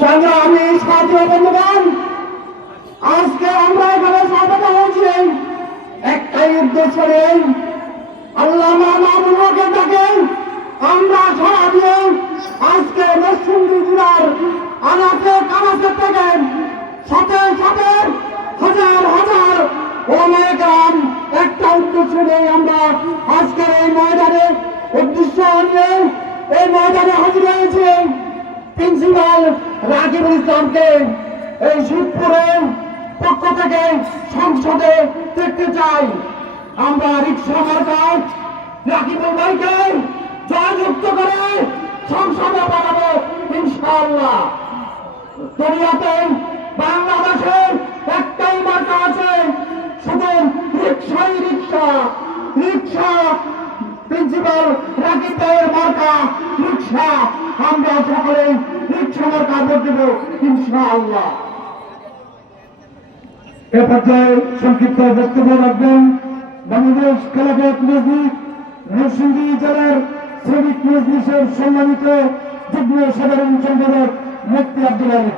সংগ্রামী সাথী বন্ধুগণ, আজকে আমরা এখানে স্বাগত হয়েছি। একটাই উদ্দেশ্য নেই মাহমুদকে ডাকে আমরা সারা দিয়ে আজকে নরসিংদী জেলার আনাচে কানাচে থেকে সাথে সাথে হাজার হাজার ওলামায়াম একটা উদ্দেশ্য নেই আমরা আজকের এই ময়দানে উদ্দেশ্য নিয়ে এই ময়দানে হাজির হয়েছে। প্রিন্সিপাল রাকিবুল ইসলামকে এই শিবপুরের পক্ষ থেকে সংসদে দেখতে চাই। আমরা রিক্সা মার্কার রাকিবুল ভাইকে জয়যুক্ত করে সংসদে বানাবো ইনশাআল্লাহ। দুনিয়াতে বাংলাদেশের একটাই মার্কা আছে, শুধু রিক্সাই রিক্সা রিক্সা প্রিন্সিপাল রাকিব মার্কা রিক্সা আমরা সকলে মার্কা ভোট দেব, ইনশাআল্লাহ। এ পর্যায়ে সংক্ষিপ্ত বক্তব্য রাখবেন বাংলাদেশ খেলাফত মসজিদ নরসিংদী জেলার শ্রমিক মজলিসের সম্মানিত যুগ্ম সাধারণ সম্পাদক মুফতি আব্দুল আলী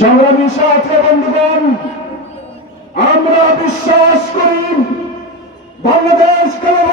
সংগ্রামী সাথী বন্ধুগণ, আমরা বিশ্বাস করি বাংলাদেশ খেলাফত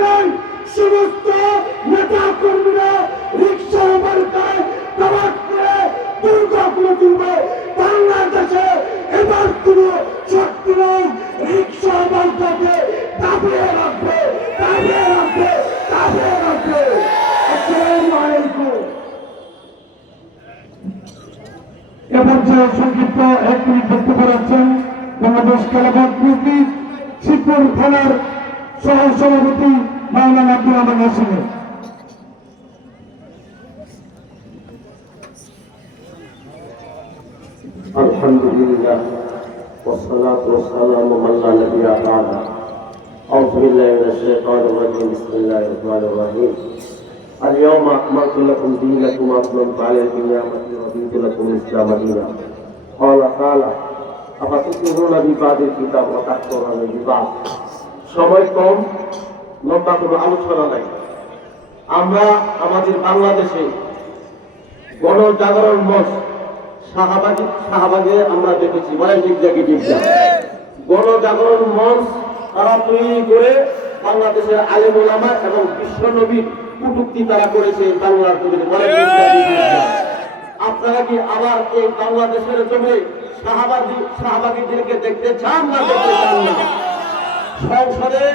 প্রতিটা সমস্ত নেতা কর্মীরা রিক্সা মার্কায় দাবাত করে দুর্গা করে তুলবে। বাংলাদেশে এবার কোনো শক্তি নেই। রিক্সা মার্কাকে দাবিয়ে রাখবে দাবিয়ে রাখবে দাবিয়ে রাখবে। আসসালামু আলাইকুম। সংক্ষিপ্ত এক মিনিট বক্তব্য রাখছেন, বাংলাদেশ খেলাফত মসজিদ শিবপুর থানার সহ সভাপতি মাওলানা আব্দুল আহমদ নাসিমের الحمد لله والصلاة والسلام من لا نبي بعده أعوذ بالله من الشيطان الرجيم بسم الله الرحمن الرحيم اليوم أكملت لكم دينكم وأتممت عليكم نعمتي ورضيت لكم الإسلام دينا قال تعالى أفتؤمنون ببعض الكتاب وتكفرون ببعض সময় কম, লম্বা কোনো আলোচনা নাই। আমরা আমাদের বাংলাদেশে গণজাগরণ মঞ্চ শাহবাগী শাহবাগে আমরা দেখেছি বলেন গণজাগরণ মঞ্চ তারা তৈরি করে বাংলাদেশের আলেম ওলামা এবং বিশ্ব নবীর কুটুক্তি তারা করেছে বাংলার জমিনে আপনারা কি আবার এই বাংলাদেশের জমি শাহবাগী শাহবাগীদেরকে দেখতে চান না দেখতে চান না? সংসদে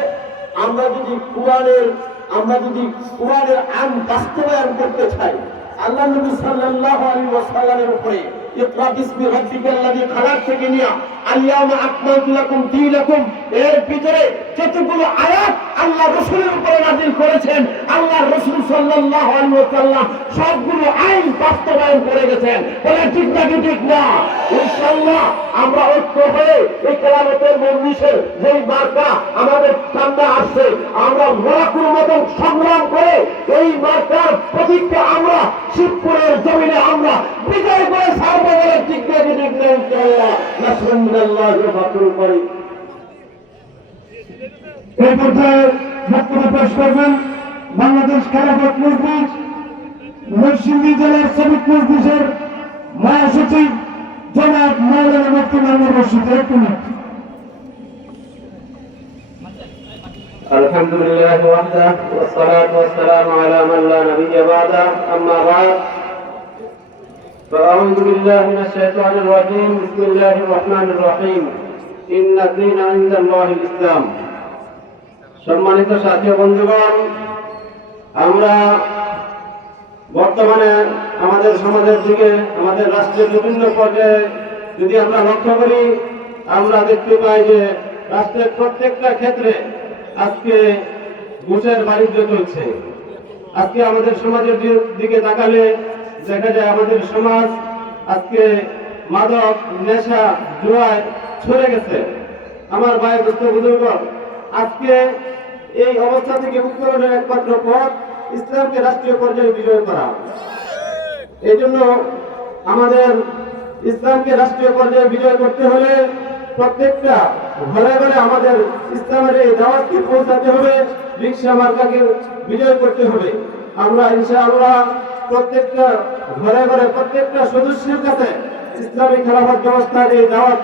আমরা যদি কোরআনের, আমরা যদি কোরআনের আইন বাস্তবায়ন করতে চাই, আল্লাহ নবী সাল্লাল্লাহু আলাইহি ওয়াসাল্লামের উপরে, ইকরা বিসমি রাব্বিকাল্লাযী খালাক থেকে নিয়া আলিয়ামা আকমালতু লাকুম দীনাকুম, এর ভিতরে যতগুলো আয়াত আল্লাহ রাসূলের উপরে নাযিল করেছেন, আল্লাহ রাসূল সাল্লাল্লাহু আলাইহি ওয়াসাল্লাম সবগুলো আইন বাস্তবায়ন করে গেছেন। বলে ঠিক না ঠিক না? ইনশাআল্লাহ আমরা ঐক্য হয়ে মজলিসের যেই মার্কা আমাদের সামনে আসছে, আমরা মরাকুর মতন সংগ্রাম করে এই মার্কার প্রতীককে আমরা শিবপুরের জমিনে আমরা বিজয় করে সারবো বলে করি এই পর্যায়ে বক্তব্য পেশ করবেন বাংলাদেশ খেলাফত মজলিস, নরসিংদী জেলার শ্রমিক মজলিসের মহাসচিব জনাব মাওলানা মুফতি মামুর রশিদ এক মিনিট الحمد لله وحده والصلاة والسلام على من لا نبي بعده أما بعد فأعوذ بالله من الشيطان الرجيم بسم الله الرحمن الرحيم إن الدين عند الله الإسلام সম্মানিত সাথী বন্ধুগণ আমরা বর্তমানে আমাদের সমাজের দিকে আমাদের রাষ্ট্রের বিভিন্ন পর্যায়ে যদি আমরা লক্ষ্য করি আমরা দেখতে পাই যে রাষ্ট্রের প্রত্যেকটা ক্ষেত্রে আজকে ঘুষের বাণিজ্য চলছে, আজকে আমাদের সমাজের দিকে তাকালে দেখা যায় আমাদের সমাজ আজকে মাদক, নেশা, জুয়ায় ছড়ে গেছে। আমার ভাই দোস্ত বুজুর্গ আজকে এই অবস্থা থেকে উত্তরণের একমাত্র পথ ইসলামকে রাষ্ট্রীয় পর্যায়ে বিজয় করা। এই জন্য আমাদের ইসলামকে রাষ্ট্রীয় পর্যায়ে বিজয় করতে হলে প্রত্যেকটা ঘরে ঘরে আমাদের ইসলামের এই দাওয়াতকে পৌঁছাতে হবে, রিক্সা মার্কাকে বিজয় করতে হবে। আমরা ইনশাআল্লাহ প্রত্যেকটা ঘরে ঘরে প্রত্যেকটা সদস্যের কাছে ইসলামী খেলাফত ব্যবস্থার এই দাওয়াত